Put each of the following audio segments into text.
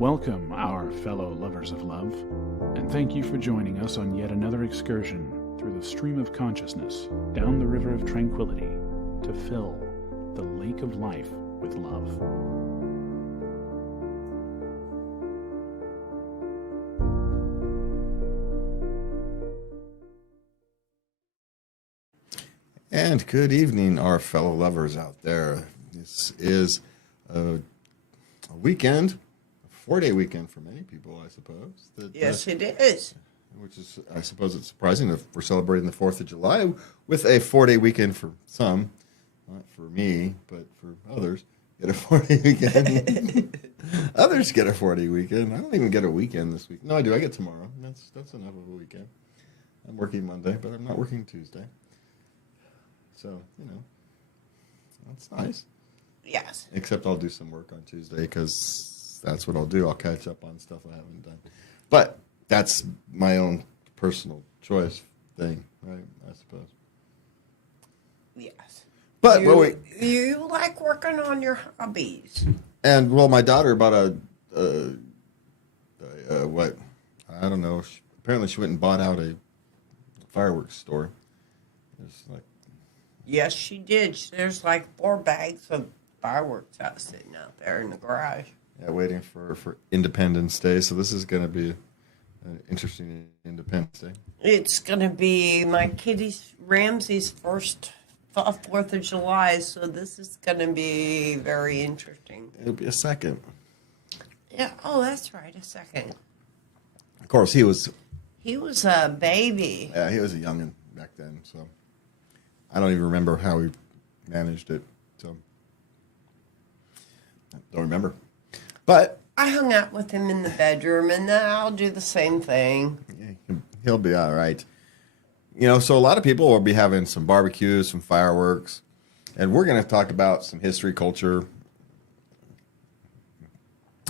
Welcome, our fellow lovers of love, and thank you for joining us on yet another excursion through the stream of consciousness, down the river of tranquility, to fill the lake of life with love. And good evening, our fellow lovers out there. This is a weekend, a 4-day weekend for many people, I suppose. Yes, it is. Which is, I suppose it's surprising if we're celebrating the 4th of July with a 4-day weekend for some. Not for me, but for others. Get a 4-day weekend. Others get a 4-day weekend. I don't even get a weekend this week. No, I do. I get tomorrow. That's enough of a weekend. I'm working Monday, but I'm not working Tuesday. So, that's nice. Yes. Except I'll do some work on Tuesday because that's what I'll do. I'll catch up on stuff I haven't done. But that's my own personal choice thing, right? I suppose. Yes. But you like working on your hobbies. And well, my daughter bought what? I don't know. Apparently, she went and bought out a fireworks store. It's like. Yes, she did. There's like 4 bags of fireworks out sitting out there in the garage. Yeah, waiting for Independence Day. So this is going to be an interesting Independence Day. It's going to be my kitty Ramsey's first 4th of July, so this is going to be very interesting. It'll be a second. Yeah. Oh, that's right, a second. Of course, he was a baby. Yeah, he was a youngin' back then, so I don't even remember how we managed it. So I don't remember. But I hung out with him in the bedroom, and then I'll do the same thing. Yeah, he'll be all right. So a lot of people will be having some barbecues, some fireworks, and we're going to talk about some history, culture,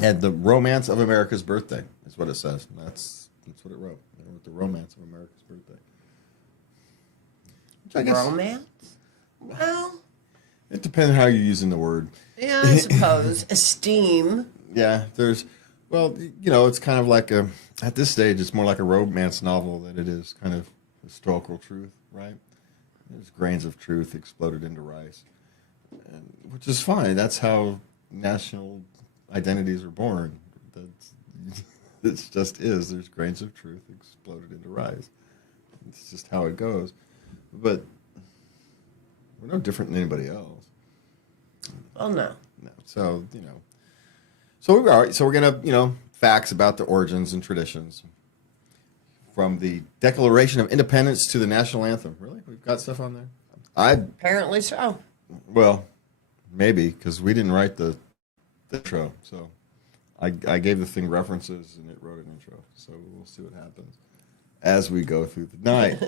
and the romance of America's birthday is what it says. That's what it wrote. It wrote the romance of America's birthday. Romance? Well, it depends how you're using the word. Yeah, I suppose. Esteem. Yeah, it's kind of like at this stage, it's more like a romance novel than it is kind of historical truth, right? There's grains of truth exploded into rice, which is fine. That's how national identities are born. It just is. There's grains of truth exploded into rice. It's just how it goes. But we're no different than anybody else. Well, no. No. So, So we're going to, facts about the origins and traditions from the Declaration of Independence to the national anthem. Really? We've got stuff on there? Apparently so. Well, maybe, because we didn't write the intro. So I gave the thing references and it wrote an intro. So we'll see what happens as we go through the night.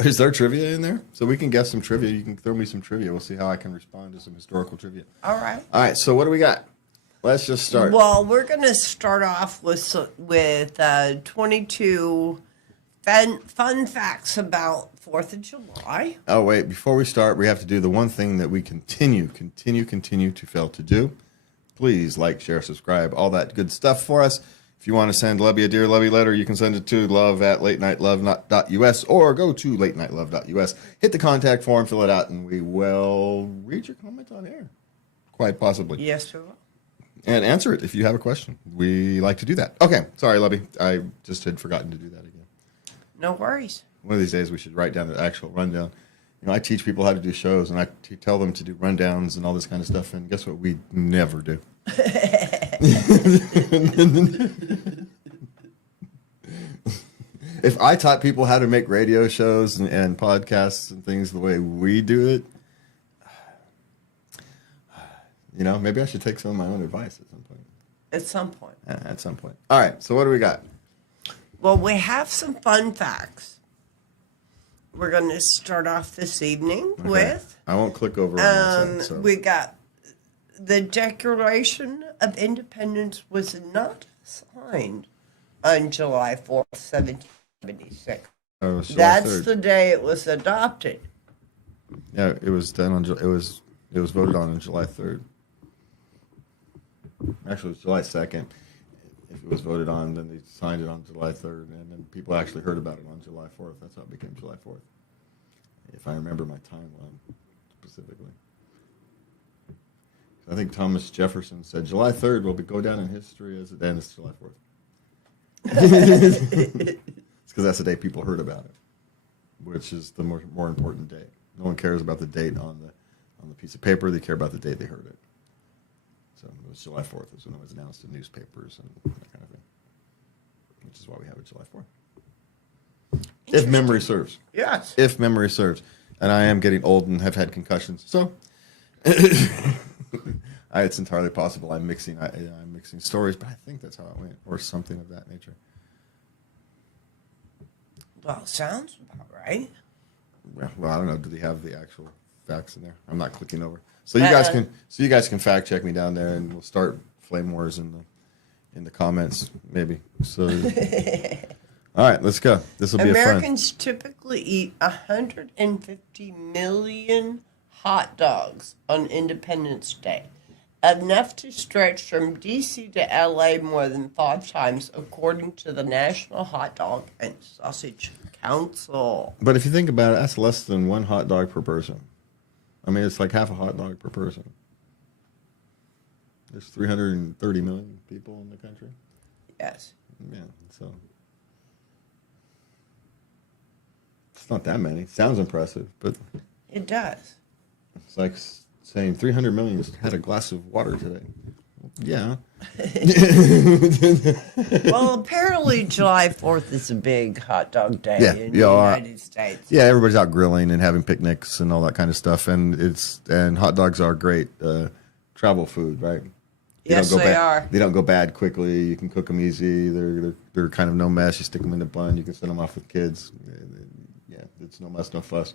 Is there trivia in there? So we can guess some trivia. You can throw me some trivia. We'll see how I can respond to some historical trivia. All right. All right. So what do we got? Let's just start. Well, we're going to start off with 22 fun facts about 4th of July. Oh, wait. Before we start, we have to do the one thing that we continue to fail to do. Please like, share, subscribe, all that good stuff for us. If you want to send Lovey a dear Lovey letter, you can send it to love@latenightlove.us or go to latenightlove.us. Hit the contact form, fill it out, and we will read your comment on air. Quite possibly. Yes, we will. And answer it if you have a question. We like to do that. Okay. Sorry, Lovey. I just had forgotten to do that again. No worries. One of these days we should write down the actual rundown. I teach people how to do shows, and I tell them to do rundowns and all this kind of stuff, and guess what? We never do. If I taught people how to make radio shows and podcasts and things the way we do it, maybe I should take some of my own advice at some point. At some point. At some point. All right, so what do we got? Well, we have some fun facts. We're going to start off this evening with. I won't click over on this. We got the Declaration of Independence was not signed on July 4th, 1776. Oh, July That's 3rd. the day it was adopted. Yeah, it was done on. It was voted on July 3rd. Actually, it was July 2nd. If it was voted on, then they signed it on July 3rd, and then people actually heard about it on July 4th. That's how it became July 4th, if I remember my timeline specifically. I think Thomas Jefferson said July 3rd will go down in history as the day, and it's July 4th. It's because that's the day people heard about it, which is the more important date. No one cares about the date on the piece of paper. They care about the date they heard it. So it was July 4th is when it was announced in newspapers and that kind of thing, which is why we have it July 4th. If memory serves. Yes. If memory serves. And I am getting old and have had concussions. So it's entirely possible I'm mixing stories, but I think that's how it went, or something of that nature. Well, sounds about right. Well, I don't know. Do they have the actual facts in there? I'm not clicking over. So you guys can fact check me down there, and we'll start flame wars in the comments maybe. So, all right, let's go. This will be a fun. Americans typically eat 150 million hot dogs on Independence Day, enough to stretch from D.C. to L.A. more than 5 times, according to the National Hot Dog and Sausage Council. But if you think about it, that's less than 1 hot dog per person. I mean, it's like half a hot dog per person. There's 330 million people in the country. Yes. Yeah, so it's not that many. Sounds impressive, but It does. it's like saying 300 million just had a glass of water today. Yeah. Well, apparently July 4th is a big hot dog day in the United States. Yeah, everybody's out grilling and having picnics and all that kind of stuff, and hot dogs are great travel food, right? Yes, they are. They don't go bad quickly. You can cook them easy. They're kind of no mess. You stick them in a bun. You can send them off with kids. Yeah, it's no mess, no fuss.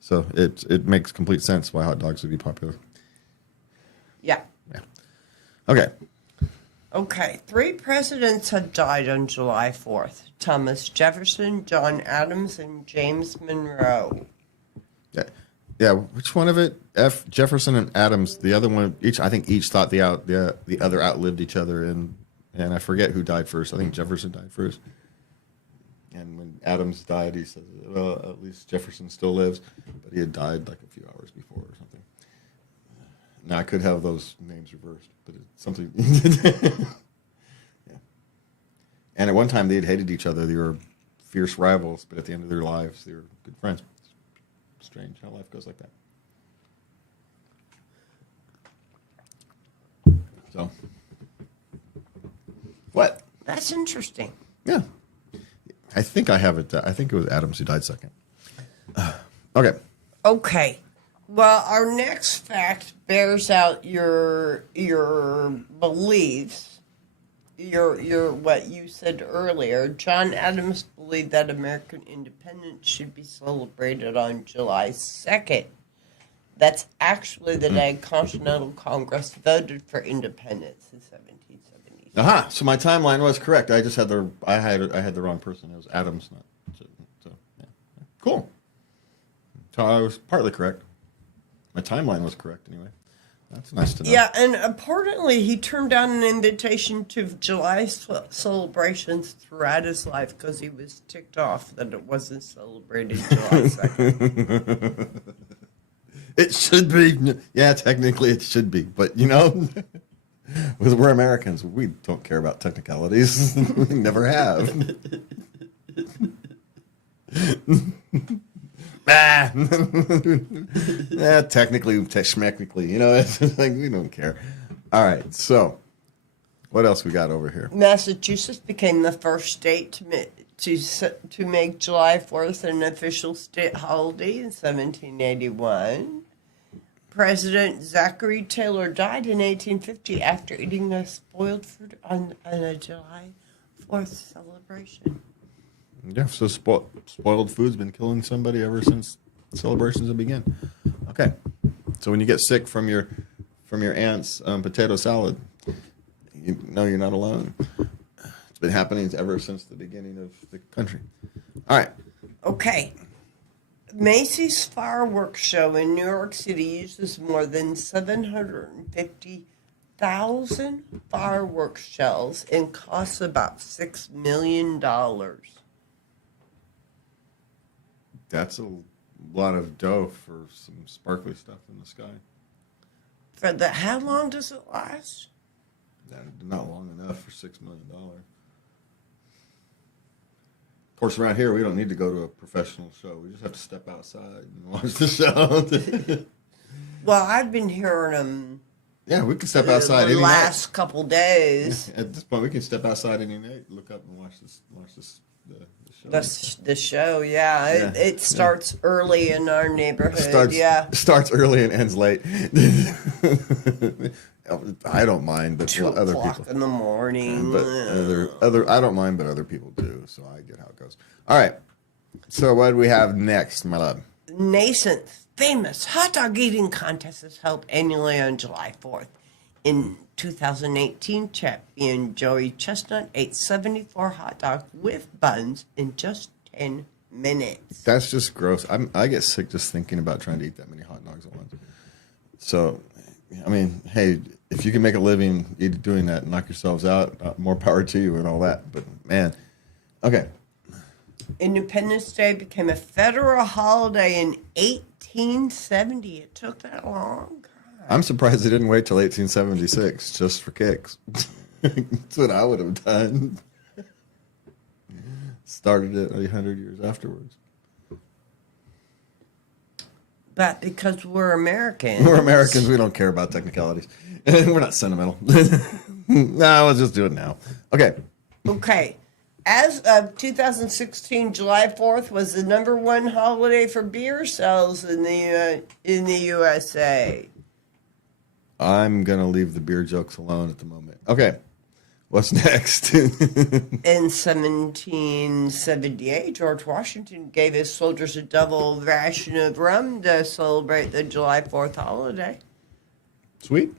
So it makes complete sense why hot dogs would be popular. Yeah. Yeah. Okay. Okay, 3 presidents have died on July 4th. Thomas Jefferson, John Adams, and James Monroe. Yeah. Yeah, which one of it? Jefferson and Adams. The other one, I think each thought the other outlived each other, and I forget who died first. I think Jefferson died first. And when Adams died, he said, "Well, at least Jefferson still lives," but he had died like a few hours before or something. Now I could have those names reversed, but it's something. Yeah. And at one time they had hated each other. They were fierce rivals, but at the end of their lives, they were good friends. Strange how life goes like that. So, what? That's interesting. Yeah. I think I have it. I think it was Adams who died second. Okay. Okay. Well, our next fact bears out your beliefs. Your what you said earlier. John Adams believed that American independence should be celebrated on July 2nd. That's actually the day Continental Congress voted for independence in 1776. Aha! So my timeline was correct. I just had the wrong person. It was Adams, not so yeah. Cool. So I was partly correct. My timeline was correct anyway. That's nice to know. Yeah, and apparently he turned down an invitation to July celebrations throughout his life because he was ticked off that it wasn't celebrated July 2nd. It should be. Yeah, technically it should be. But, we're Americans. We don't care about technicalities. We never have. Yeah, technically, schmecknically, it's like we don't care. All right, so what else we got over here? Massachusetts became the first state to make July 4th an official state holiday in 1781. President Zachary Taylor died in 1850 after eating a spoiled fruit on a July 4th celebration. Yeah, so spoiled food's been killing somebody ever since celebrations have begun. Okay, so when you get sick from your aunt's potato salad, you know you're not alone. It's been happening ever since the beginning of the country. All right. Okay. Macy's fireworks show in New York City uses more than 750,000 1,000 fireworks shells and costs about $6 million. That's a lot of dough for some sparkly stuff in the sky. How long does it last? Not long enough for $6 million. Of course, around here, we don't need to go to a professional show. We just have to step outside and watch the show. Well, I've been hearing them. Yeah, we can step outside the any last night. couple days. Yeah, at this point, we can step outside any night, look up and watch the show. The show, yeah. It starts early in our neighborhood. Starts early and ends late. I don't mind, but 2 other o'clock people in the morning. But I don't mind, but other people do, so I get how it goes. All right. So what do we have next, my love? Nascent famous hot dog eating contest is held annually on July 4th. In 2018, champion Joey Chestnut ate 74 hot dogs with buns in just 10 minutes. That's just gross. I get sick just thinking about trying to eat that many hot dogs at once. So, I mean, hey, if you can make a living doing that, knock yourselves out, more power to you and all that. But, man, okay. Independence Day became a federal holiday in 1870. It took that long. I'm surprised they didn't wait till 1876 just for kicks. That's what I would have done. Started it 800 years afterwards. But because we're Americans. We're Americans. We don't care about technicalities. We're not sentimental. No, let's just do it now. Okay. Okay. As of 2016, July 4th was the #1 holiday for beer sales in the USA. I'm going to leave the beer jokes alone at the moment. Okay. What's next? In 1778, George Washington gave his soldiers a double ration of rum to celebrate the July 4th holiday. Sweet.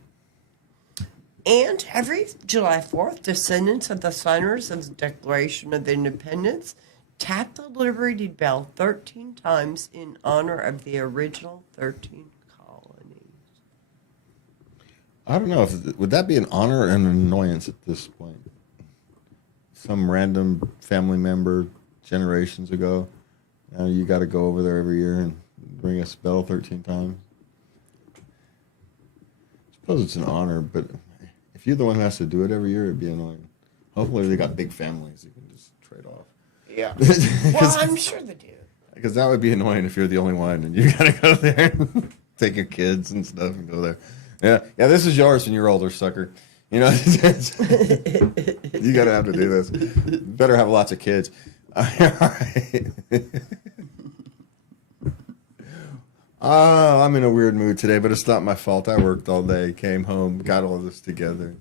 And every July 4th, descendants of the signers of the Declaration of Independence tap the Liberty Bell 13 times in honor of the original 13 colonies. I don't know. Would that be an honor or an annoyance at this point? Some random family member generations ago, now you got to go over there every year and ring a bell 13 times. I suppose it's an honor, but if you're the one who has to do it every year, it'd be annoying. Hopefully they got big families you can just trade off. Yeah. Well, I'm sure they do. Because that would be annoying if you're the only one and you got to go there and take your kids and stuff and go there. Yeah, this is yours when you're older, sucker. You know, you got to have to do this. Better have lots of kids. All right. Oh, I'm in a weird mood today, but it's not my fault. I worked all day, came home, got all this together.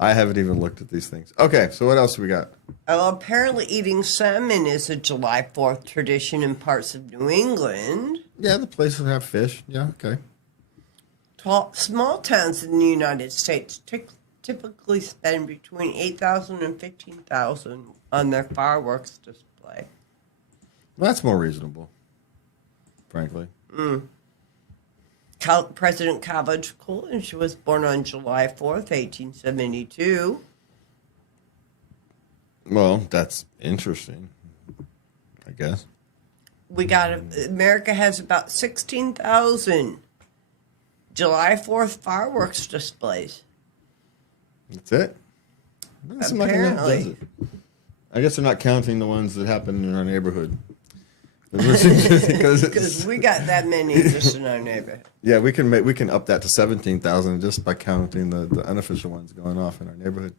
I haven't even looked at these things. Okay, so what else we got? Well, apparently eating salmon is a July 4th tradition in parts of New England. Yeah, the places have fish. Yeah, okay. Small towns in the United States typically spend between $8,000 and $15,000 on their fireworks display. Well, that's more reasonable, frankly. President Calvin Coolidge was born on July 4th, 1872. Well, that's interesting, I guess. America has about 16,000 July 4th fireworks displays. That's it? Doesn't seem like enough, does it? I guess they're not counting the ones that happen in our neighborhood. Because we got that many just in our neighborhood. Yeah, we can up that to 17,000 just by counting the unofficial ones going off in our neighborhood.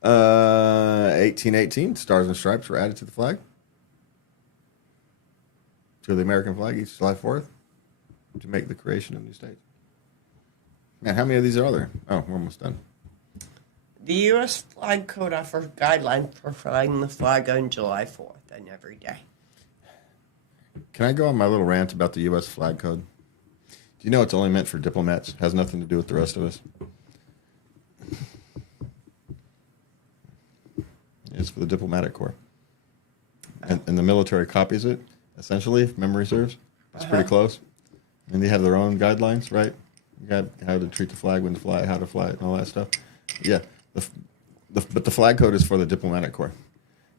1818, Stars and Stripes were added to the flag. To the American flag each July 4th to make the creation of new states. Man, how many of these are there? Oh, we're almost done. The U.S. Flag Code offers guidelines for flying the flag on July 4th and every day. Can I go on my little rant about the U.S. flag code? Do you know it's only meant for diplomats? It has nothing to do with the rest of us. It's for the diplomatic corps. And the military copies it, essentially, if memory serves. It's pretty close. And they have their own guidelines, right? You got how to treat the flag, when to fly it, how to fly it, and all that stuff. Yeah, but the flag code is for the diplomatic corps,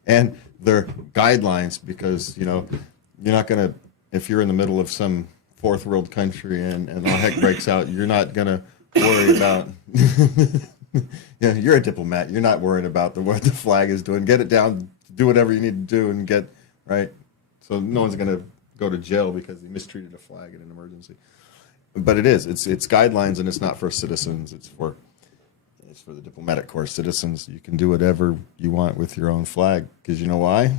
and they're guidelines because you're not gonna, if you're in the middle of some fourth world country and all heck breaks out, you're not gonna worry about. You're a diplomat. You're not worried about what the flag is doing. Get it down, do whatever you need to do, and get right. So no one's gonna go to jail because they mistreated a flag in an emergency. But it's guidelines, and it's not for citizens. It's for the diplomatic corps. Citizens, you can do whatever you want with your own flag, because you know why?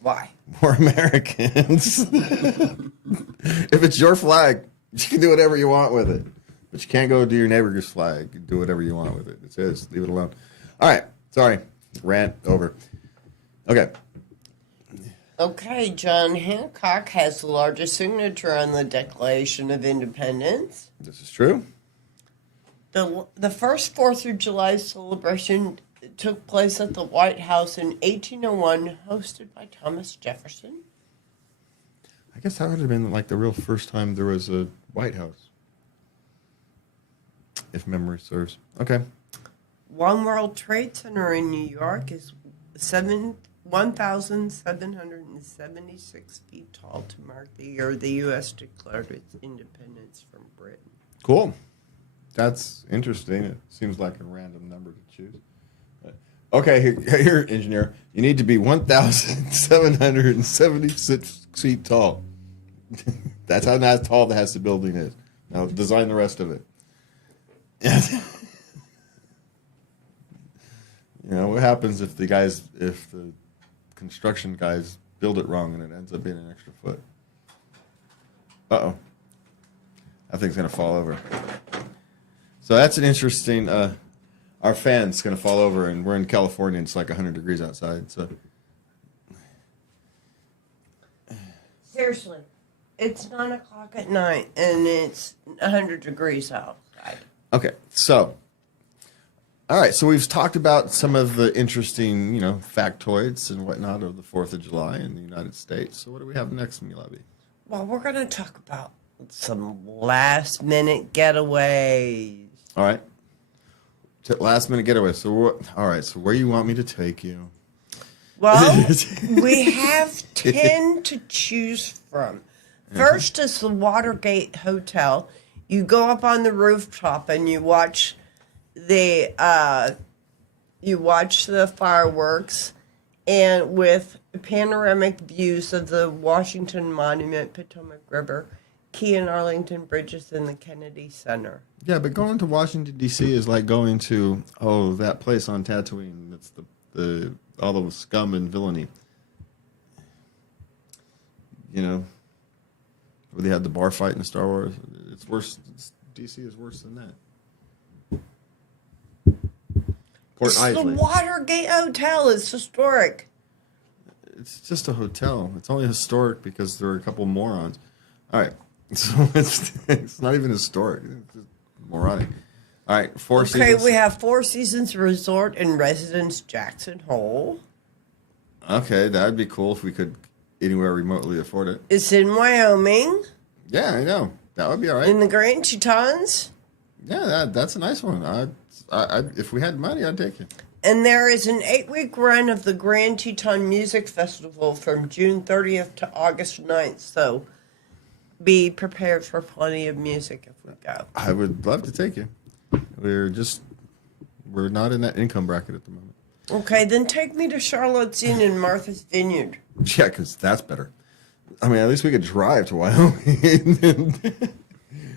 Why? We're Americans. If it's your flag, you can do whatever you want with it. But you can't go do your neighbor's flag and do whatever you want with it. It's his. Leave it alone. All right. Sorry. Rant over. Okay. Okay, John Hancock has the largest signature on the Declaration of Independence. This is true. The first 4th of July celebration took place at the White House in 1801, hosted by Thomas Jefferson. I guess that would have been like the real first time there was a White House, if memory serves. Okay. One World Trade Center in New York is 1,776 feet tall to mark the year the U.S. declared its independence from Britain. Cool. That's interesting. It seems like a random number to choose. Okay, here, engineer. You need to be 1,776 feet tall. That's how tall the building is. Now design the rest of it. What happens if the construction guys build it wrong and it ends up being an extra foot? Uh-oh. That thing's going to fall over. So that's an interesting, our fan's going to fall over, and we're in California, and it's like 100 degrees outside. So Seriously, it's 9 o'clock at night, and it's 100 degrees outside. Okay, so, all right, so we've talked about some of the interesting, factoids and whatnot of the 4th of July in the United States. So what do we have next, Milabi? Well, we're going to talk about some last-minute getaways. All right. Last minute getaway. So, all right. So, where you want me to take you? Well, we have 10 to choose from. First is the Watergate Hotel. You go up on the rooftop and you watch the fireworks, and with panoramic views of the Washington Monument, Potomac River, Key and Arlington Bridges, and the Kennedy Center. Yeah, but going to Washington, D.C. is like going to, that place on Tatooine. That's the all the scum and villainy. Where they had the bar fight in Star Wars. It's worse. D.C. is worse than that. Port It's Isley. the Watergate Hotel. It's historic. It's just a hotel. It's only historic because there are a couple morons. All right. So it's not even historic. It's just moronic. All right, Four Seasons. Okay, we have Four Seasons Resort and Residence Jackson Hole. Okay, that'd be cool if we could anywhere remotely afford it. It's in Wyoming. Yeah, I know. That would be all right. In the Grand Tetons. Yeah, that's a nice one. I if we had money, I'd take you. And there is an 8-week run of the Grand Teton Music Festival from June 30th to August 9th. So be prepared for plenty of music if we go. I would love to take you. We're not in that income bracket at the moment. Okay, then take me to Charlotte's Inn and Martha's Vineyard. Yeah, because that's better. I mean, at least we could drive to Wyoming.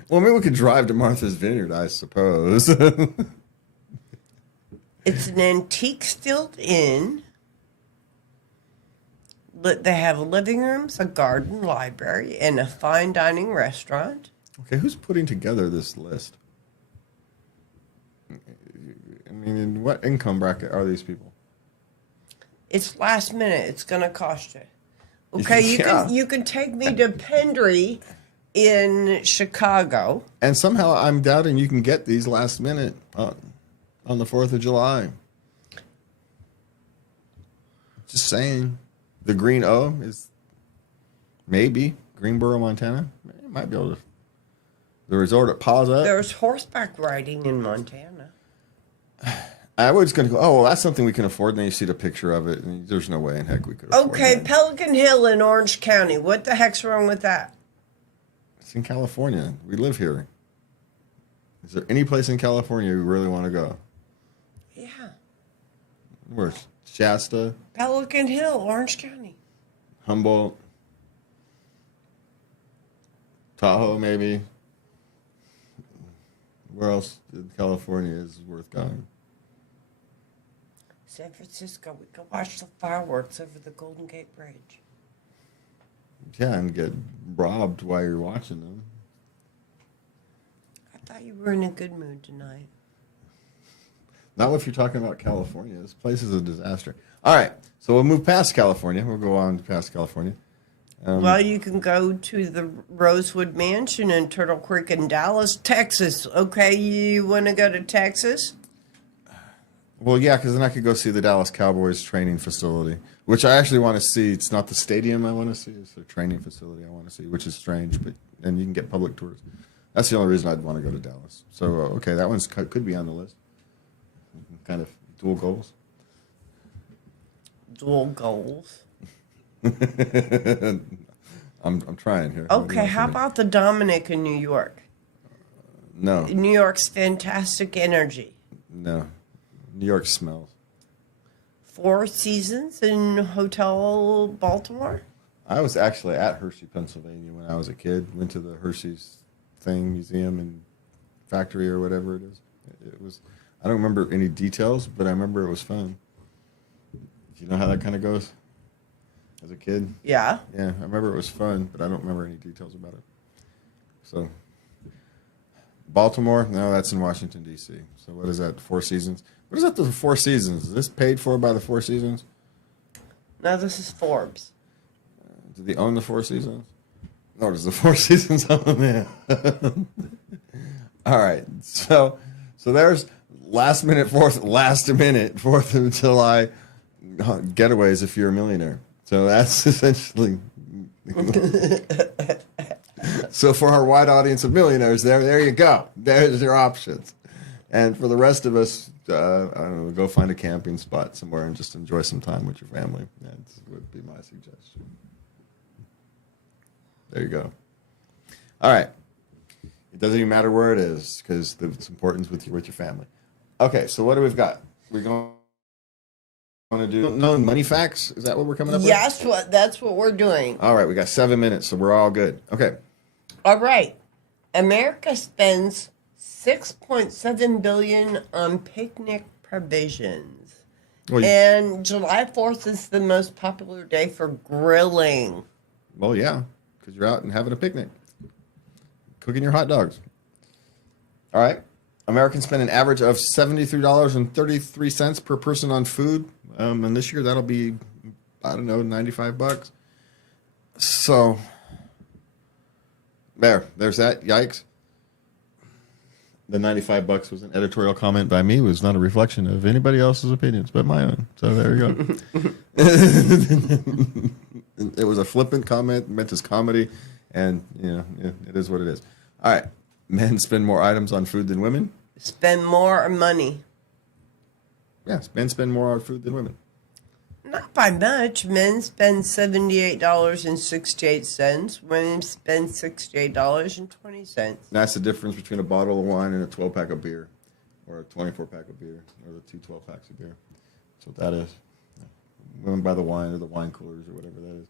Well, maybe we could drive to Martha's Vineyard, I suppose. It's an antique-stilted inn. They have living rooms, a garden, library, and a fine dining restaurant. Okay, who's putting together this list? I mean, in what income bracket are these people? It's last minute. It's going to cost you. Okay, Yeah. you can take me to Pendry in Chicago. And somehow I'm doubting you can get these last minute on the 4th of July. Just saying. The Green O is maybe Greenboro, Montana. It might be able to. The resort at Paws Up. There's horseback riding in Montana. I was going to go, oh, well, that's something we can afford. And then you see the picture of it, and there's no way in heck we could afford Okay, that. Pelican Hill in Orange County. What the heck's wrong with that? It's in California. We live here. Is there any place in California you really want to go? Yeah. Where's Shasta, Pelican Hill, Orange County. Humboldt, Tahoe, maybe? Where else in California is worth going? San Francisco. We go watch the fireworks over the Golden Gate Bridge. Yeah, and get robbed while you're watching them. I thought you were in a good mood tonight. Not if you're talking about California. This place is a disaster. All right, so we'll move past California. We'll go on past California. Well, you can go to the Rosewood Mansion in Turtle Creek in Dallas, Texas. Okay, you want to go to Texas? Well, yeah, because then I could go see the Dallas Cowboys training facility, which I actually want to see. It's not the stadium I want to see; it's the training facility I want to see, which is strange. But and you can get public tours. That's the only reason I'd want to go to Dallas. So okay, that one's could be on the list. Kind of dual goals. Dual goals. I'm trying here. Okay, how about the Dominic in New York? No, New York's fantastic energy. no. New York smells. Four Seasons in Hotel Baltimore. I was actually at Hershey, Pennsylvania when I was a kid. Went to the Hershey's museum and factory or whatever it is. It was. I don't remember any details, but I remember it was fun. Do you know how that kind of goes? As a kid? Yeah. Yeah, I remember it was fun, but I don't remember any details about it. So, Baltimore? No, that's in Washington, D.C. So what is that, Four Seasons? What is that, the Four Seasons? Is this paid for by the Four Seasons? No, this is Forbes. Do they own the Four Seasons? No, does the Four Seasons own them? All right, so there's last minute 4th of July getaways if you're a millionaire. So that's essentially. So for our wide audience of millionaires, there you go. There's your options. And for the rest of us, I don't know, go find a camping spot somewhere and just enjoy some time with your family. That would be my suggestion. There you go. All right. It doesn't even matter where it is because it's important with your family. Okay, so what do we've got? We're going to do money facts. Is that what we're coming up with? Yes, that's what we're doing. All right, we got 7 minutes, so we're all good. Okay. All right. America spends $6.7 billion on picnic provisions. Well, And July 4th is the most popular day for grilling. well, yeah, because you're out and having a picnic, cooking your hot dogs. All right. Americans spend an average of $73.33 per person on food. And this year that'll be, I don't know, $95. So there's that. Yikes. The $95 was an editorial comment by me. It was not a reflection of anybody else's opinions but my own. So there you go. It was a flippant comment meant as comedy, and it is what it is. All right. Men spend more items on food than women. Spend more money. Yes, men spend more on food than women. Not by much. Men spend $78.68. Women spend $68.20. That's the difference between a bottle of wine and a 12-pack of beer, or a 24-pack of beer, or the two 12-packs of beer. That's what that is. Women buy the wine or the wine coolers or whatever that is,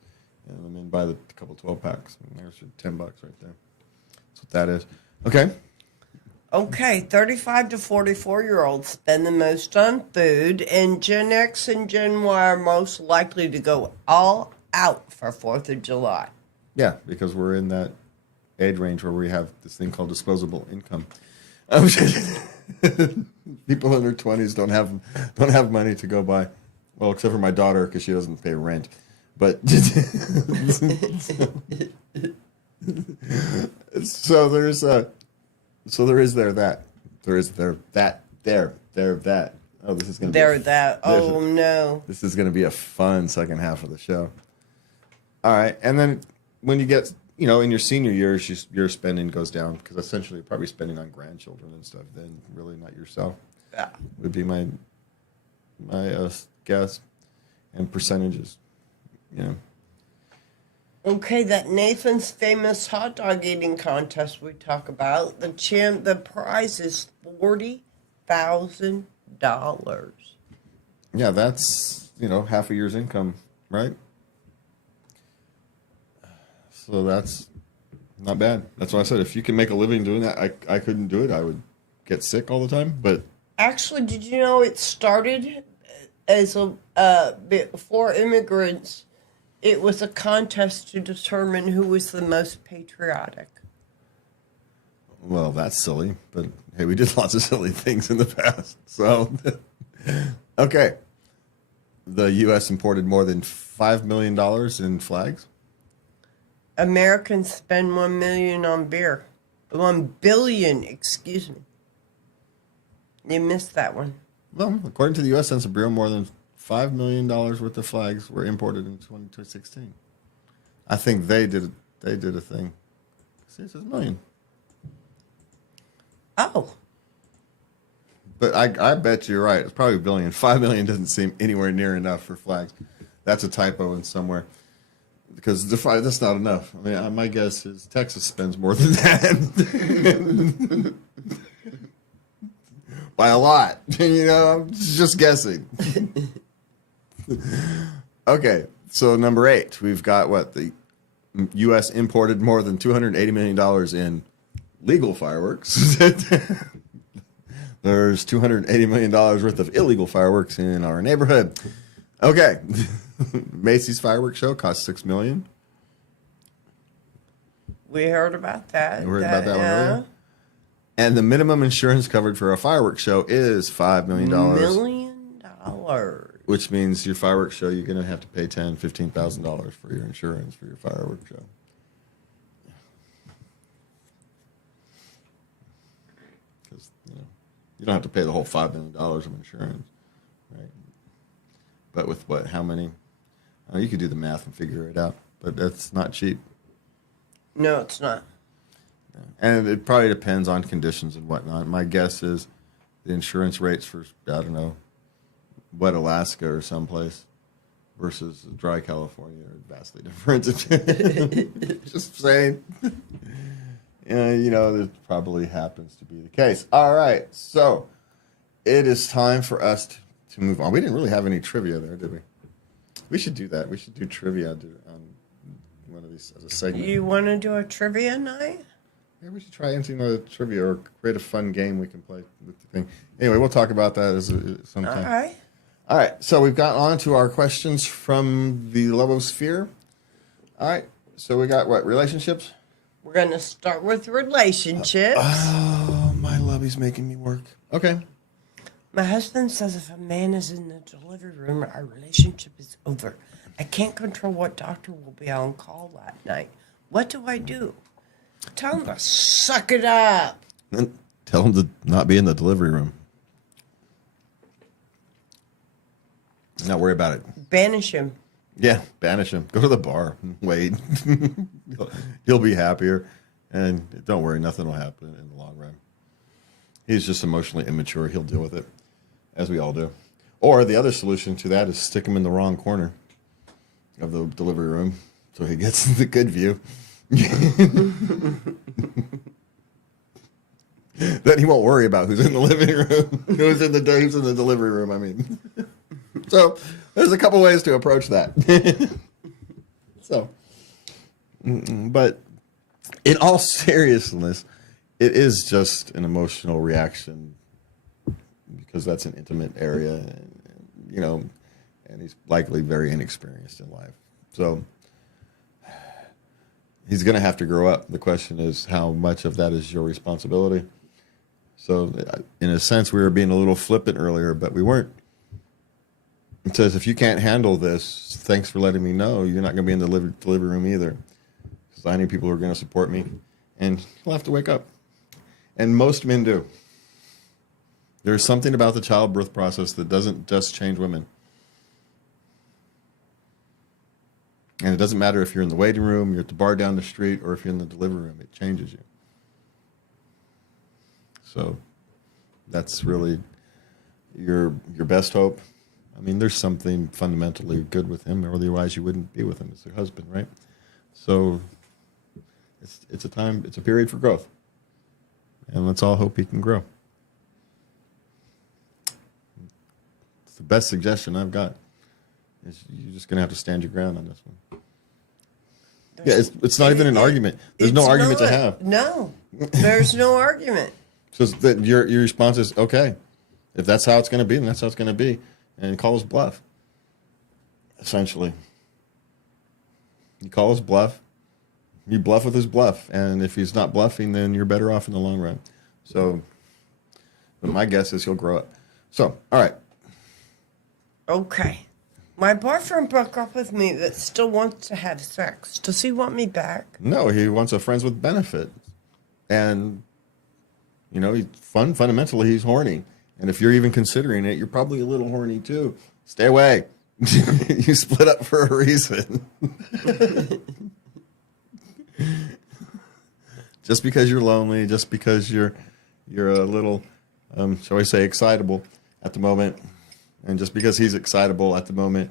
and the men buy the couple 12-packs. And there's your $10 right there. That's what that is. Okay. Okay, 35 to 44-year-olds spend the most on food, and Gen X and Gen Y are most likely to go all out for 4th of July. Yeah, because we're in that age range where we have this thing called disposable income. People in their 20s don't have money to go buy. Well, except for my daughter because she doesn't pay rent. But so there is that. Oh, this is going to no. This is going to be a fun second half of the show. All right, and then when you get, in your senior years, your spending goes down because essentially you're probably spending on grandchildren and stuff. Then really not yourself. Yeah. Would be my guess and percentages. Okay, that Nathan's famous hot dog eating contest we talk about, the prize is $40,000. Yeah, that's half a year's income, right? So that's not bad. That's why I said if you can make a living doing that, I couldn't do it. I would get sick all the time. But actually, did you know it started as before immigrants? It was a contest to determine who was the most patriotic. Well, that's silly, but hey, we did lots of silly things in the past. So, okay. The U.S. imported more than $5 million in flags. Americans spend $1 million on beer. $1 billion, excuse me. You missed that one. Well, according to the U.S. Census Bureau, more than $5 million worth of flags were imported in 2016. I think they did a thing. See, it says million. Oh. But I bet you're right. It's probably a billion. 5 million doesn't seem anywhere near enough for flags. That's a typo in somewhere. Because that's not enough. I mean, my guess is Texas spends more than that. By a lot. I'm just guessing. Okay, so number 8. We've got what? The U.S. imported more than $280 million in legal fireworks. There's $280 million worth of illegal fireworks in our neighborhood. Okay. Macy's fireworks show cost $6 million. We heard about that. You heard about that one earlier? And the minimum insurance covered for a fireworks show is $5 million. $1 million. Which means your fireworks show, you're going to have to pay $10,000, $15,000 for your insurance for your fireworks show. Because you don't have to pay the whole $5 million of insurance, right? But with what? How many? You could do the math and figure it out, but that's not cheap. No, it's not. And it probably depends on conditions and whatnot. My guess is the insurance rates for, I don't know, wet Alaska or someplace versus dry California are vastly different. Just saying. That probably happens to be the case. All right, so it is time for us to move on. We didn't really have any trivia there, did we? We should do that. We should do trivia on one of these as a segment. You want to do a trivia night? Maybe we should try anything with trivia or create a fun game we can play with the thing. Anyway, we'll talk about that sometime. All right. All right, so we've got on to our questions from the Lovosphere. All right, so we got what, relationships? We're going to start with relationships. Oh, my lovey's making me work. Okay. My husband says if a man is in the delivery room, our relationship is over. I can't control what doctor will be on call that night. What do I do? Tell him to suck it up. And tell him to not be in the delivery room. Not worry about it. Banish him. Yeah, banish him. Go to the bar. Wait. He'll be happier. And don't worry, nothing will happen in the long run. He's just emotionally immature. He'll deal with it, as we all do. Or the other solution to that is stick him in the wrong corner of the delivery room so he gets the good view. Then he won't worry about who's in the living room, who's in the delivery room, I mean. So there's a couple ways to approach that. But in all seriousness, it is just an emotional reaction because that's an intimate area, and he's likely very inexperienced in life. So he's going to have to grow up. The question is, how much of that is your responsibility? So in a sense, we were being a little flippant earlier, but we weren't. It says, if you can't handle this, thanks for letting me know. You're not going to be in the delivery room either. Because I need people who are going to support me. And you'll have to wake up. And most men do. There's something about the childbirth process that doesn't just change women. And it doesn't matter if you're in the waiting room, you're at the bar down the street, or if you're in the delivery room, it changes you. So that's really your best hope. I mean, there's something fundamentally good with him, or otherwise you wouldn't be with him as your husband, right? So it's a period for growth. And let's all hope he can grow. It's the best suggestion I've got. You're just going to have to stand your ground on this one. It's not even an argument. There's no argument to have. No, there's no argument. So your response is, okay, if that's how it's going to be, then that's how it's going to be. And call his bluff, essentially. You call his bluff. You bluff with his bluff. And if he's not bluffing, then you're better off in the long run. So, but my guess is he'll grow up. So, all right. Okay. My boyfriend broke up with me but still wants to have sex. Does he want me back? No, he wants a friends with benefit. And, fundamentally, he's horny. And if you're even considering it, you're probably a little horny too. Stay away. You split up for a reason. Just because you're lonely, just because you're a little, shall we say, excitable at the moment, and just because he's excitable at the moment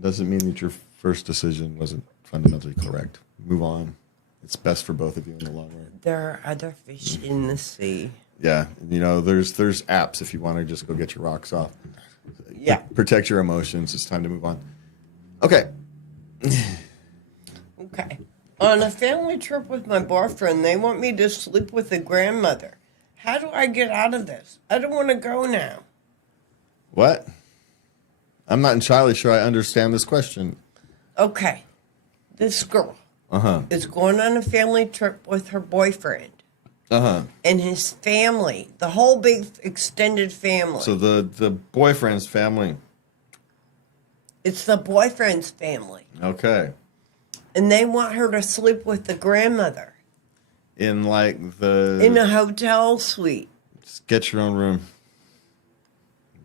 doesn't mean that your first decision wasn't fundamentally correct. Move on. It's best for both of you in the long run. There are other fish in the sea. Yeah, there's apps if you want to just go get your rocks off. Yeah. Protect your emotions. It's time to move on. Okay. Okay. On a family trip with my boyfriend, they want me to sleep with the grandmother. How do I get out of this? I don't want to go now. What? I'm not entirely sure I understand this question. Okay. This girl is going on a family trip with her boyfriend. And his family, the whole big extended family. So the boyfriend's family. It's the boyfriend's family. Okay. And they want her to sleep with the grandmother. In in a hotel suite. Just get your own room.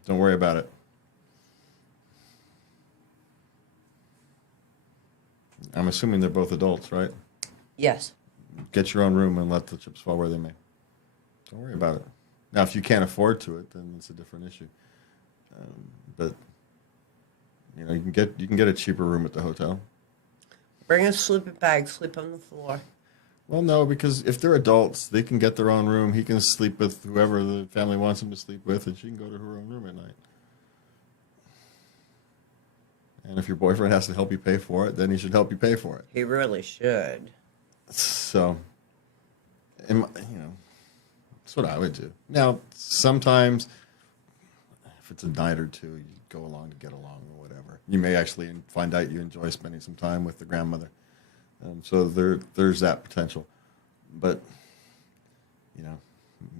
Don't worry about it. I'm assuming they're both adults, right? Yes. Get your own room and let the chips fall where they may. Don't worry about it. Now, if you can't afford to it, then it's a different issue. But you can get a cheaper room at the hotel. Bring a sleeping bag. Sleep on the floor. Well, no, because if they're adults, they can get their own room. He can sleep with whoever the family wants him to sleep with, and she can go to her own room at night. And if your boyfriend has to help you pay for it, then he should help you pay for it. He really should. So, that's what I would do. Now, sometimes, if it's a night or two, you go along to get along or whatever. You may actually find out you enjoy spending some time with the grandmother. So there's that potential. But,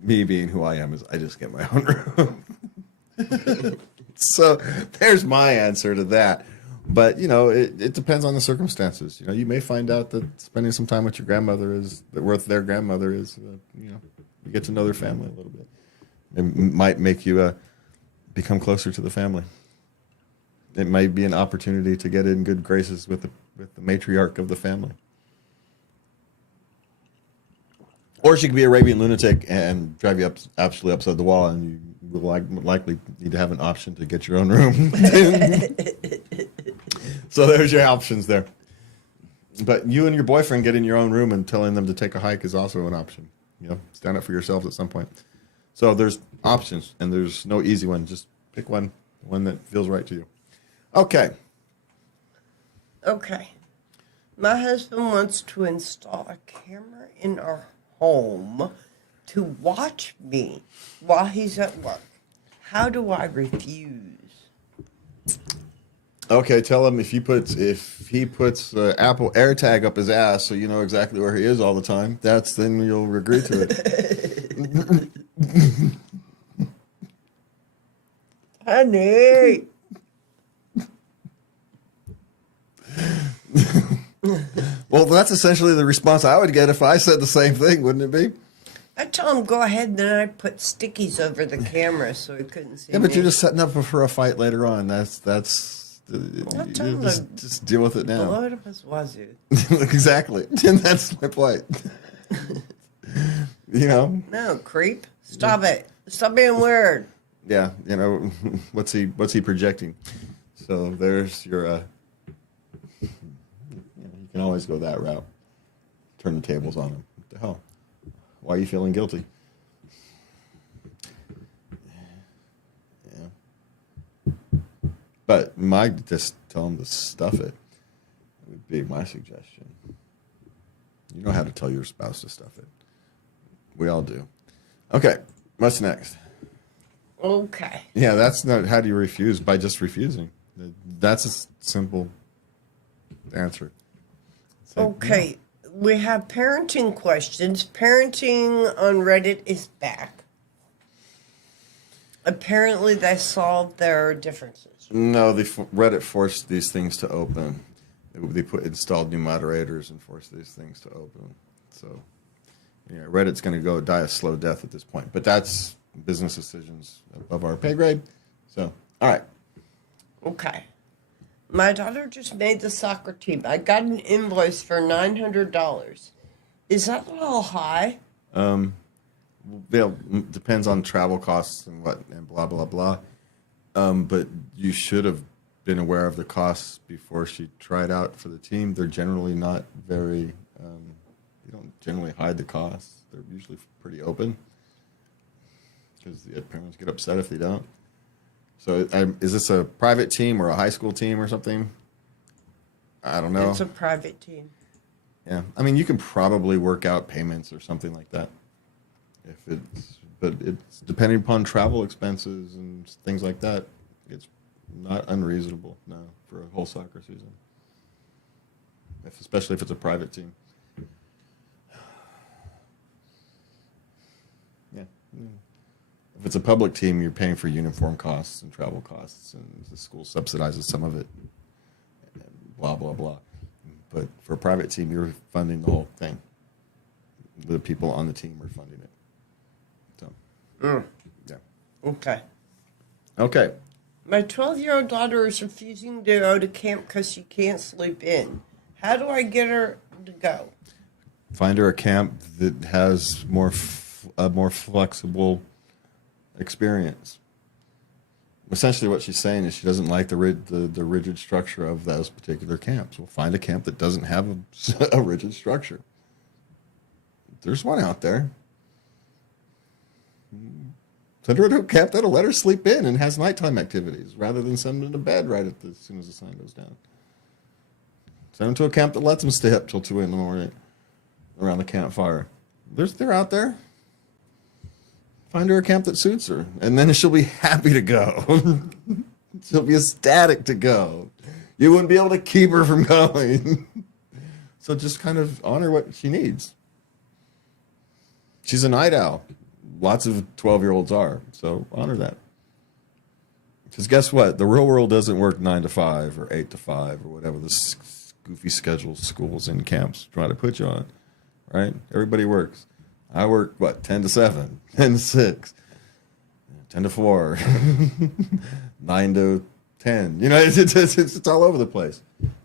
me being who I am, is I just get my own room. So there's my answer to that. But, it depends on the circumstances. You may find out that spending some time with your grandmother their grandmother is, you get to know their family a little bit. It might make you become closer to the family. It might be an opportunity to get in good graces with the matriarch of the family. Or she could be a raving lunatic and drive you absolutely upside the wall, and you will likely need to have an option to get your own room. So there's your options there. But you and your boyfriend getting your own room and telling them to take a hike is also an option. Stand up for yourselves at some point. So there's options, and there's no easy one. Just pick one that feels right to you. Okay. Okay. My husband wants to install a camera in our home to watch me while he's at work. How do I refuse? Okay, tell him if he puts Apple AirTag up his ass, so you know exactly where he is all the time. Then you'll agree to it. Honey. Well, that's essentially the response I would get if I said the same thing, wouldn't it be? I tell him go ahead, and then I put stickies over the camera so he couldn't see me. Yeah, but you're just setting up for a fight later on. That's Just deal with it now. Blow it up his wazoo. Exactly. And that's my point. No, creep. Stop it. Stop being weird. Yeah, what's he projecting? So there's your you can always go that route. Turn the tables on him. What the hell? Why are you feeling guilty? Yeah. But just tell him to stuff it. That would be my suggestion. You know how to tell your spouse to stuff it. We all do. Okay, what's next? Okay. Yeah, that's not how do you refuse by just refusing. That's a simple answer. Okay, we have parenting questions. Parenting on Reddit is back. Apparently, they solved their differences. No, Reddit forced these things to open. They installed new moderators and forced these things to open. So, Reddit's going to go die a slow death at this point. But that's business decisions above our pay grade. So, all right. Okay. My daughter just made the soccer team. I got an invoice for $900. Is that a little high? Depends on travel costs and blah, blah, blah. But you should have been aware of the costs before she tried out for the team. They're generally not very, they don't generally hide the costs. They're usually pretty open because the parents get upset if they don't. So is this a private team or a high school team or something? I don't know. It's a private team. Yeah. I mean, you can probably work out payments or something like that. But it's depending upon travel expenses and things like that. It's not unreasonable, no, for a whole soccer season. Especially if it's a private team. Yeah. If it's a public team, you're paying for uniform costs and travel costs, and the school subsidizes some of it, and blah, blah, blah. But for a private team, you're funding the whole thing. The people on the team are funding it. So, yeah. Okay. Okay. My 12-year-old daughter is refusing to go to camp because she can't sleep in. How do I get her to go? Find her a camp that has a more flexible experience. Essentially, what she's saying is she doesn't like the rigid structure of those particular camps. We'll find a camp that doesn't have a rigid structure. There's one out there. Send her to a camp that'll let her sleep in and has nighttime activities rather than send them to bed right as soon as the sun goes down. Send them to a camp that lets them stay up till 2 in the morning around the campfire. They're out there. Find her a camp that suits her, and then she'll be happy to go. She'll be ecstatic to go. You wouldn't be able to keep her from going. So just kind of honor what she needs. She's a night owl. Lots of 12-year-olds are, so honor that. Because guess what? The real world doesn't work 9 to 5 or 8 to 5 or whatever the goofy schedules schools and camps try to put you on, right? Everybody works. I work, 10 to 7, 10 to 6, 10 to 4, 9 to 10. It's all over the place,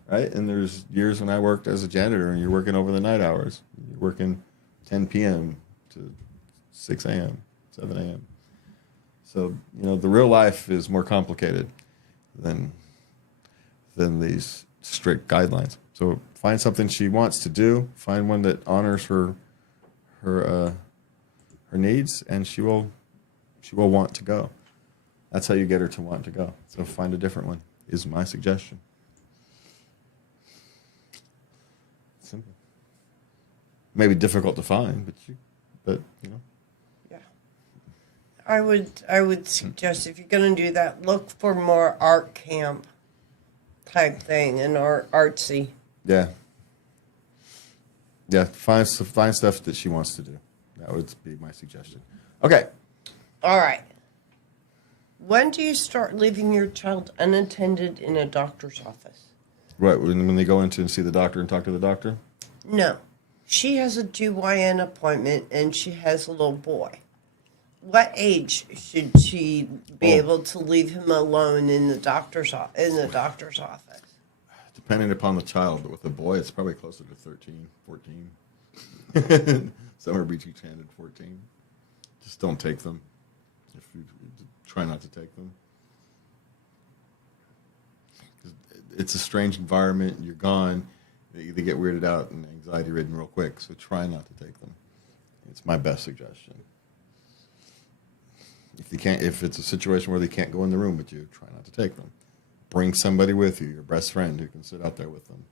right? And there's years when I worked as a janitor and you're working over the night hours. You're working 10 p.m. to 6 a.m., 7 a.m. So, the real life is more complicated than these strict guidelines. So find something she wants to do. Find one that honors her needs, and she will want to go. That's how you get her to want to go. So find a different one is my suggestion. Simple. Maybe difficult to find, but Yeah. I would suggest if you're going to do that, look for more art camp type thing and artsy. Yeah. Yeah, find stuff that she wants to do. That would be my suggestion. Okay. All right. When do you start leaving your child unattended in a doctor's office? Right, when they go in to see the doctor and talk to the doctor? No. She has a GYN appointment and she has a little boy. what age should she be Oh. able to leave him alone in the doctor's office? Depending upon the child, but with a boy, it's probably closer to 13, 14. Somewhere between 10 and 14. Just don't take them. If you try not to take them. It's a strange environment. You're gone. They get weirded out and anxiety ridden real quick. So try not to take them. It's my best suggestion. If it's a situation where they can't go in the room with you, try not to take them. Bring somebody with you, your best friend who can sit out there with them,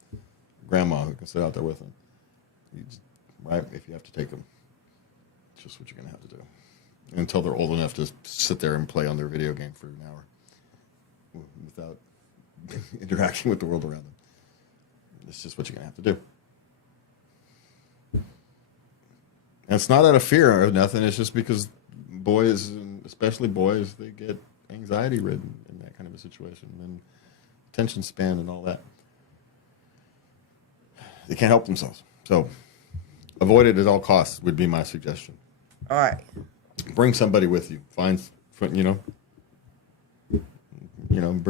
grandma who can sit out there with them. Right? If you have to take them, it's just what you're going to have to do until they're old enough to sit there and play on their video game for an hour without interacting with the world around them. It's just what you're going to have to do. And it's not out of fear or nothing. It's just because boys, and especially boys, they get anxiety ridden in that kind of a situation, and attention span and all that. They can't help themselves. So avoid it at all costs would be my suggestion. All right. Bring somebody with you. Find, bring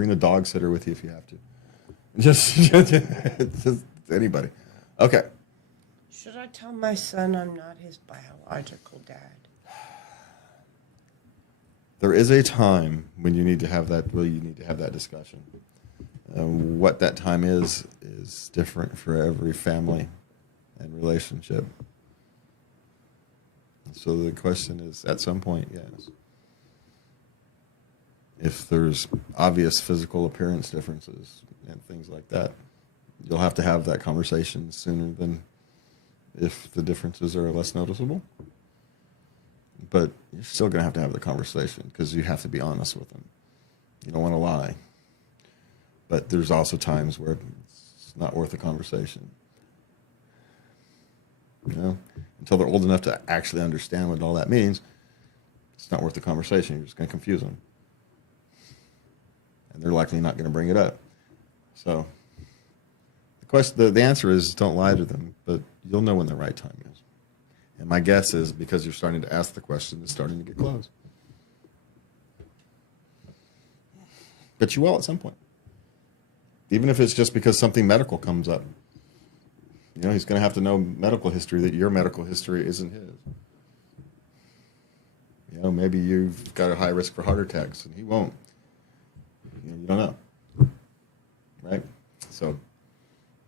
the dog sitter with you if you have to. Just anybody. Okay. Should I tell my son I'm not his biological dad? There is a time when you need to have that. Well, you need to have that discussion. What that time is different for every family and relationship. So the question is, at some point, yes. If there's obvious physical appearance differences and things like that, you'll have to have that conversation sooner than if the differences are less noticeable. But you're still going to have the conversation because you have to be honest with them. You don't want to lie. But there's also times where it's not worth a conversation. Until they're old enough to actually understand what all that means, it's not worth the conversation. You're just going to confuse them. And they're likely not going to bring it up. So the answer is don't lie to them, but you'll know when the right time is. And my guess is because you're starting to ask the question, it's starting to get close. But you will at some point. Even if it's just because something medical comes up. He's going to have to know medical history that your medical history isn't his. Maybe you've got a high risk for heart attacks and he won't. You don't know. Right? So,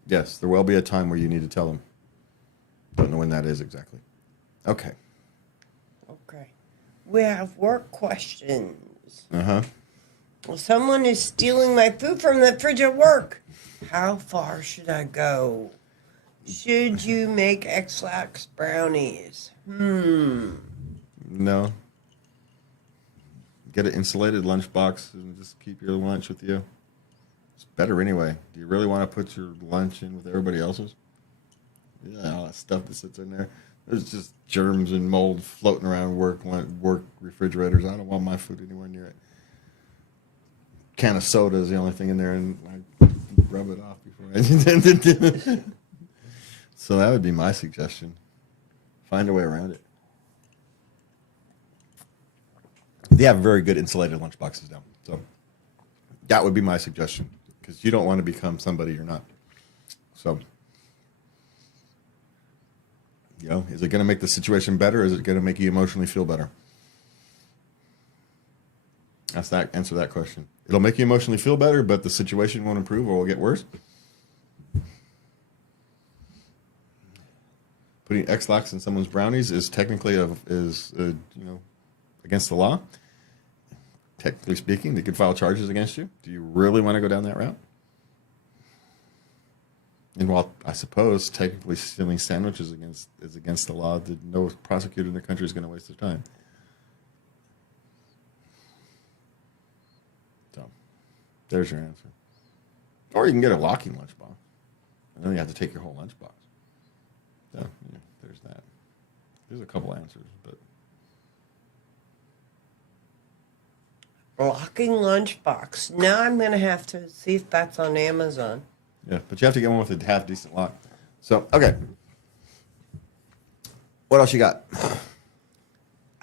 yes, there will be a time where you need to tell them. Don't know when that is exactly. Okay. Okay. We have work questions. Uh-huh. Well, someone is stealing my food from the fridge at work. How far should I go? Should you make X-Lax brownies? No. Get an insulated lunchbox and just keep your lunch with you. It's better anyway. Do you really want to put your lunch in with everybody else's? Yeah, all that stuff that sits in there. There's just germs and mold floating around work refrigerators. I don't want my food anywhere near it. Can of soda is the only thing in there, and I rub it off before I... So that would be my suggestion. Find a way around it. They have very good insulated lunchboxes now. So that would be my suggestion, because you don't want to become somebody you're not. So, is it going to make the situation better, or is it going to make you emotionally feel better? Answer that question. It'll make you emotionally feel better, but the situation won't improve or will get worse. Putting X-Lax in someone's brownies is technically against the law. Technically speaking, they could file charges against you. Do you really want to go down that route? And while I suppose technically stealing sandwiches is against the law, no prosecutor in the country is going to waste their time. So, there's your answer. Or you can get a locking lunchbox. And then you have to take your whole lunchbox. So, yeah, there's that. There's a couple answers, but... Locking lunchbox. Now I'm going to have to see if that's on Amazon. Yeah, but you have to get one with a half-decent lock. So, okay. What else you got?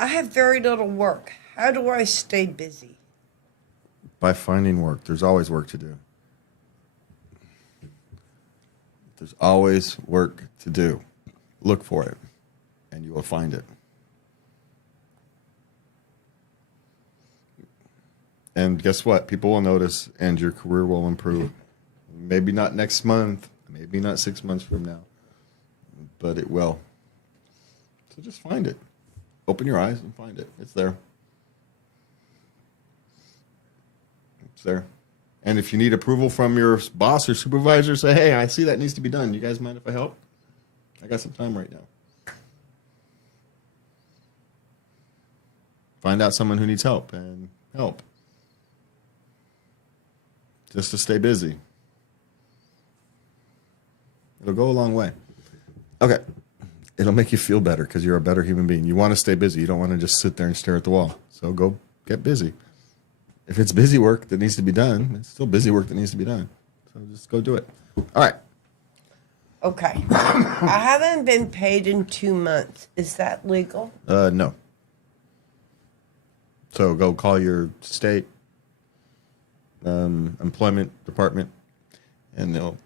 I have very little work. How do I stay busy? By finding work. There's always work to do. There's always work to do. Look for it, and you will find it. And guess what? People will notice, and your career will improve. Maybe not next month, maybe not 6 months from now, but it will. So just find it. Open your eyes and find it. It's there. It's there. And if you need approval from your boss or supervisor, say, hey, I see that needs to be done. You guys mind if I help? I got some time right now. Find out someone who needs help and help. Just to stay busy. It'll go a long way. Okay. It'll make you feel better because you're a better human being. You want to stay busy. You don't want to just sit there and stare at the wall. So go get busy. If it's busy work that needs to be done, it's still busy work that needs to be done. So just go do it. All right. Okay. I haven't been paid in 2 months. Is that legal? No. So go call your state employment department, and that's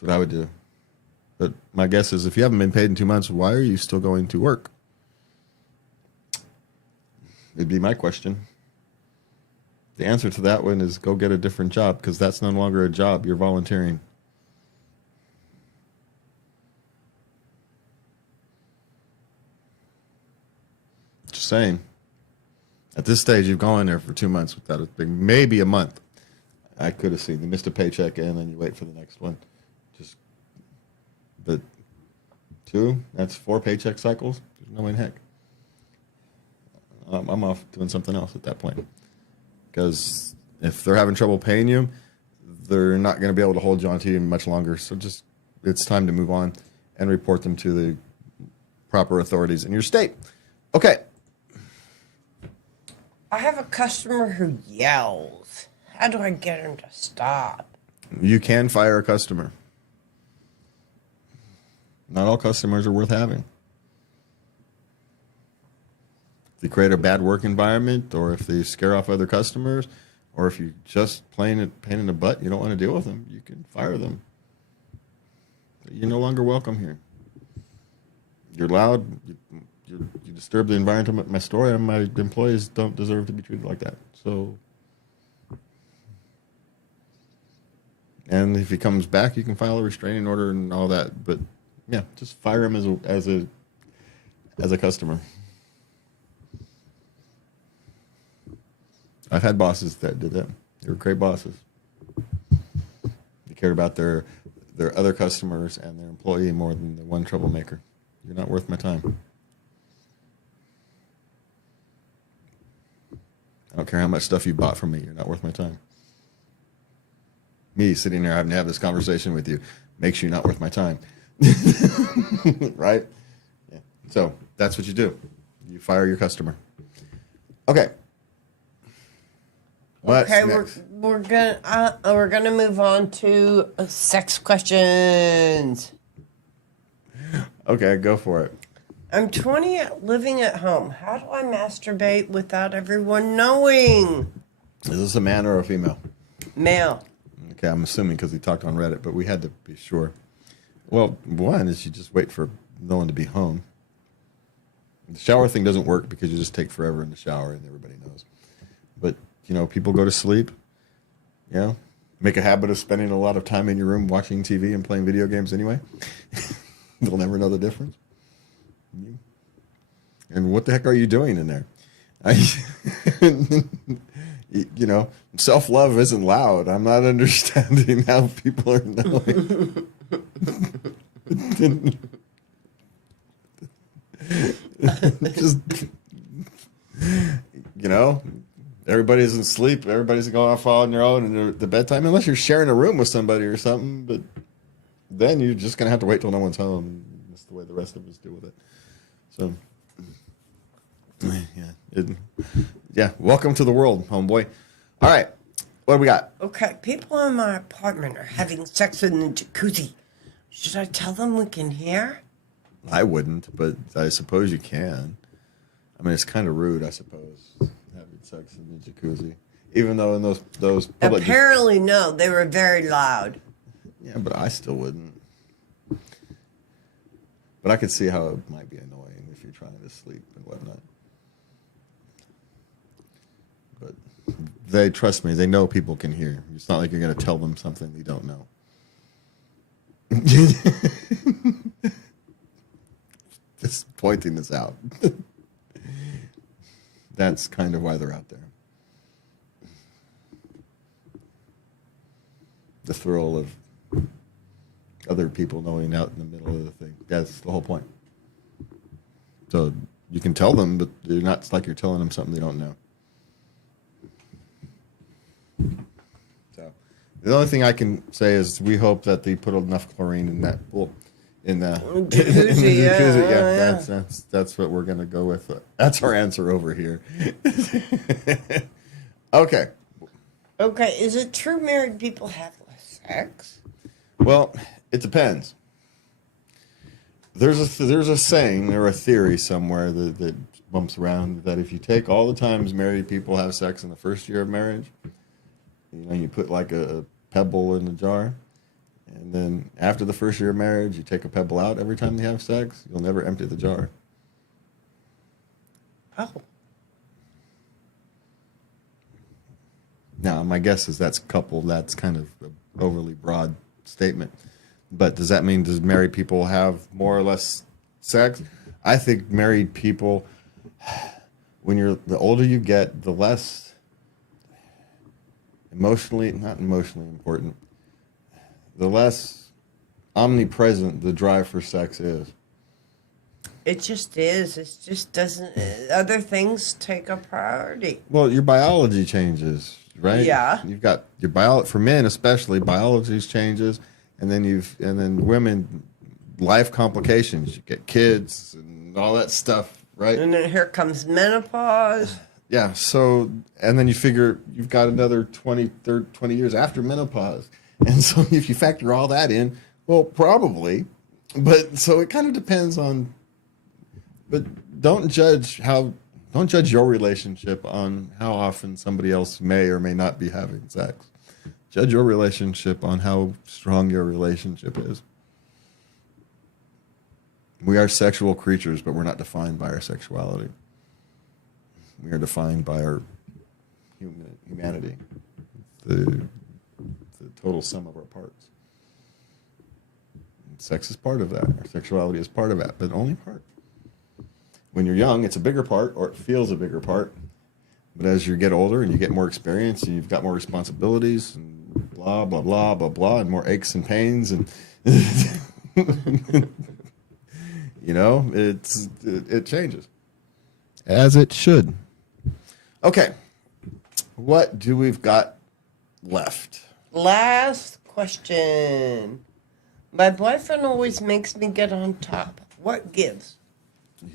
what I would do. But my guess is if you haven't been paid in 2 months, why are you still going to work? It'd be my question. The answer to that one is go get a different job, because that's no longer a job. You're volunteering. Just saying. At this stage, you've gone in there for 2 months without a thing, maybe a month. I could have seen you missed a paycheck and then you wait for the next one. But 2, that's 4 paycheck cycles. There's no way in heck. I'm off doing something else at that point. Because if they're having trouble paying you, they're not going to be able to hold you on to you much longer. So just, it's time to move on and report them to the proper authorities in your state. Okay. I have a customer who yells. How do I get him to stop? You can fire a customer. Not all customers are worth having. If you create a bad work environment, or if they scare off other customers, or if you just pain in the butt, you don't want to deal with them, you can fire them. You're no longer welcome here. You're loud. You disturb the environment of my store, and my employees don't deserve to be treated like that. So, and if he comes back, you can file a restraining order and all that. But yeah, just fire him as a customer. I've had bosses that did that. They were great bosses. They cared about their other customers and their employee more than the one troublemaker. You're not worth my time. I don't care how much stuff you bought from me. You're not worth my time. Me sitting there having to have this conversation with you makes you not worth my time. Right? Yeah. So that's what you do. You fire your customer. Okay. What's okay, next? we're gonna move on to sex questions. Okay, go for it. I'm 20, living at home. How do I masturbate without everyone knowing? Is this a man or a female? Male. Okay, I'm assuming because he talked on Reddit, but we had to be sure. Well, one is you just wait for no one to be home. The shower thing doesn't work because you just take forever in the shower and everybody knows. But, people go to sleep, make a habit of spending a lot of time in your room watching TV and playing video games anyway. They'll never know the difference. And what the heck are you doing in there? Self-love isn't loud. I'm not understanding how people are knowing. Just, everybody's asleep. Everybody's going off on their own in the bedtime, unless you're sharing a room with somebody or something. But then you're just going to have to wait till no one's home. That's the way the rest of us deal with it. So, welcome to the world, homeboy. All right, what do we got? Okay, people in my apartment are having sex in the jacuzzi. Should I tell them we can hear? I wouldn't, but I suppose you can. I mean, it's kind of rude, I suppose, having sex in the jacuzzi. Even though in those public... Apparently, no. They were very loud. Yeah, but I still wouldn't. But I could see how it might be annoying if you're trying to sleep and whatnot. But they, trust me, they know people can hear. It's not like you're going to tell them something they don't know. Just pointing this out. That's kind of why they're out there. The thrill of other people knowing out in the middle of the thing. That's the whole point. So you can tell them, but they're not, it's like you're telling them something they don't know. So the only thing I can say is we hope that they put enough chlorine in that pool. In the jacuzzi. Yeah. That's what we're gonna go with. That's our answer over here. Okay. Okay, is it true married people have less sex? Well, it depends. There's a saying or a theory somewhere that bumps around that if you take all the times married people have sex in the first year of marriage, you put like a pebble in the jar. And then after the first year of marriage, you take a pebble out every time they have sex. You'll never empty the jar. Oh. Now, my guess is that's kind of an overly broad statement. But does that mean does married people have more or less sex? I think married people, the older you get, the less not emotionally important, the less omnipresent the drive for sex is. It just is. It just doesn't. Other things take a priority. Well, your biology changes, right? Yeah. You've got your for men especially, biology changes, and then women, life complications. You get kids and all that stuff, right? And then here comes menopause. Yeah. So, and then you figure you've got another 20 years after menopause. And so if you factor all that in, well, probably. But so it kind of depends on, but don't judge your relationship on how often somebody else may or may not be having sex. Judge your relationship on how strong your relationship is. We are sexual creatures, but we're not defined by our sexuality. We are defined by our humanity. The total sum of our parts. And sex is part of that. Our sexuality is part of that, but only part. When you're young, it's a bigger part, or it feels a bigger part. But as you get older and you get more experience and you've got more responsibilities and blah, blah, blah, blah, blah, and more aches and pains and it changes. As it should. Okay. What do we've got left? Last question. My boyfriend always makes me get on top. What gives?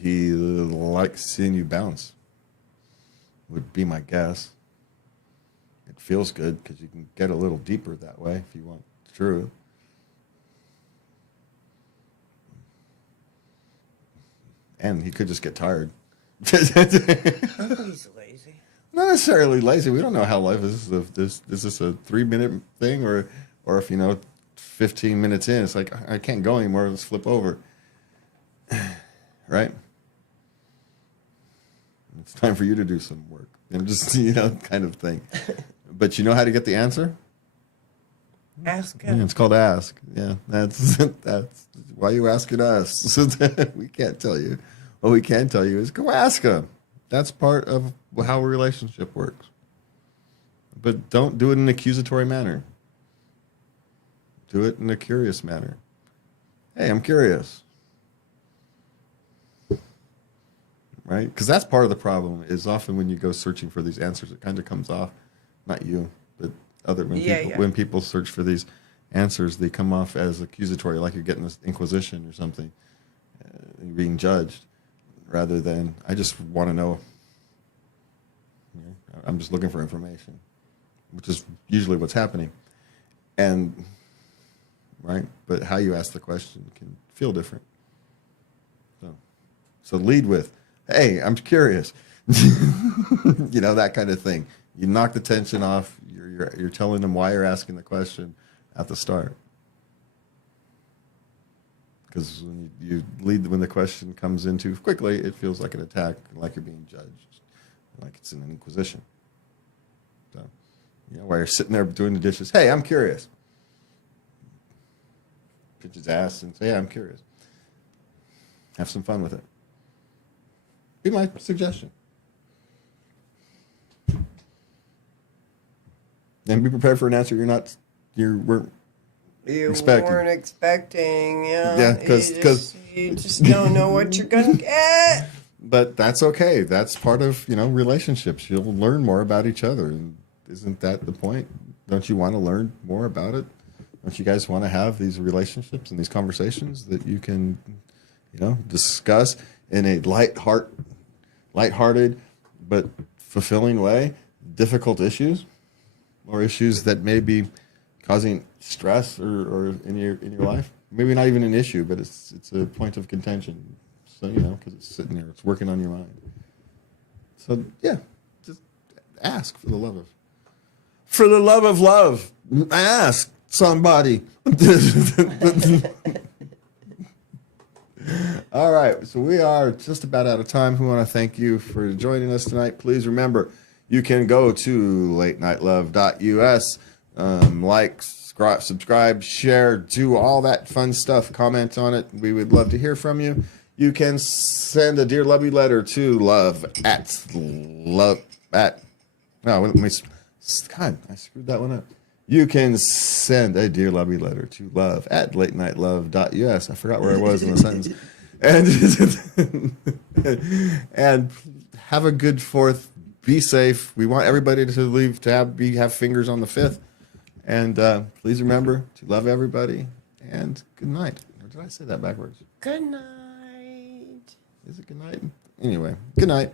He likes seeing you bounce. Would be my guess. It feels good because you can get a little deeper that way if you want. It's true. And he could just get tired. He's lazy. Not necessarily lazy. We don't know how life is. Is this a 3-minute thing or if 15 minutes in, it's like I can't go anymore. Let's flip over. Right? It's time for you to do some work. And just kind of thing. But you know how to get the answer? Ask him. Yeah, it's called ask. Yeah, that's why you asking us. We can't tell you. What we can tell you is go ask him. That's part of how a relationship works. But don't do it in an accusatory manner. Do it in a curious manner. Hey, I'm curious. Right? Because that's part of the problem is often when you go searching for these answers, it kind of comes off, not you, but when people search for these answers, they come off as accusatory, like you're getting this inquisition or something, you're being judged, rather than, I just want to know, I'm just looking for information, which is usually what's happening. And, right? But how you ask the question can feel different. So lead with, hey, I'm curious. That kind of thing. You knock the tension off. You're telling them why you're asking the question at the start. Because when you lead, when the question comes in too quickly, it feels like an attack, like you're being judged, like it's an inquisition. So, while you're sitting there doing the dishes, hey, I'm curious. Pinch his ass and say, hey, I'm curious. Have some fun with it. Be my suggestion. And be prepared for an answer you weren't expecting. Yeah, because you just don't know what you're gonna get. But that's okay. That's part of relationships. You'll learn more about each other, and isn't that the point? Don't you want to learn more about it? Don't you guys want to have these relationships and these conversations that you can, discuss in a lighthearted but fulfilling way difficult issues, or issues that may be causing stress or in your life? Maybe not even an issue, but it's a point of contention. So because it's sitting there, it's working on your mind. So yeah, just ask for the love of love. Ask somebody. All right, so we are just about out of time. We want to thank you for joining us tonight. Please remember, you can go to latenightlove.us, like, subscribe, share, do all that fun stuff. Comment on it. We would love to hear from you. You can send a Dear Lovey letter to God, I screwed that one up. You can send a Dear Lovey letter to love@latenightlove.us. I forgot where I was in the sentence. And have a good 4th. Be safe. We want everybody to have fingers on the 5th. And please remember to love everybody. And good night. Or did I say that backwards? Good night. Is it good night? Anyway, good night.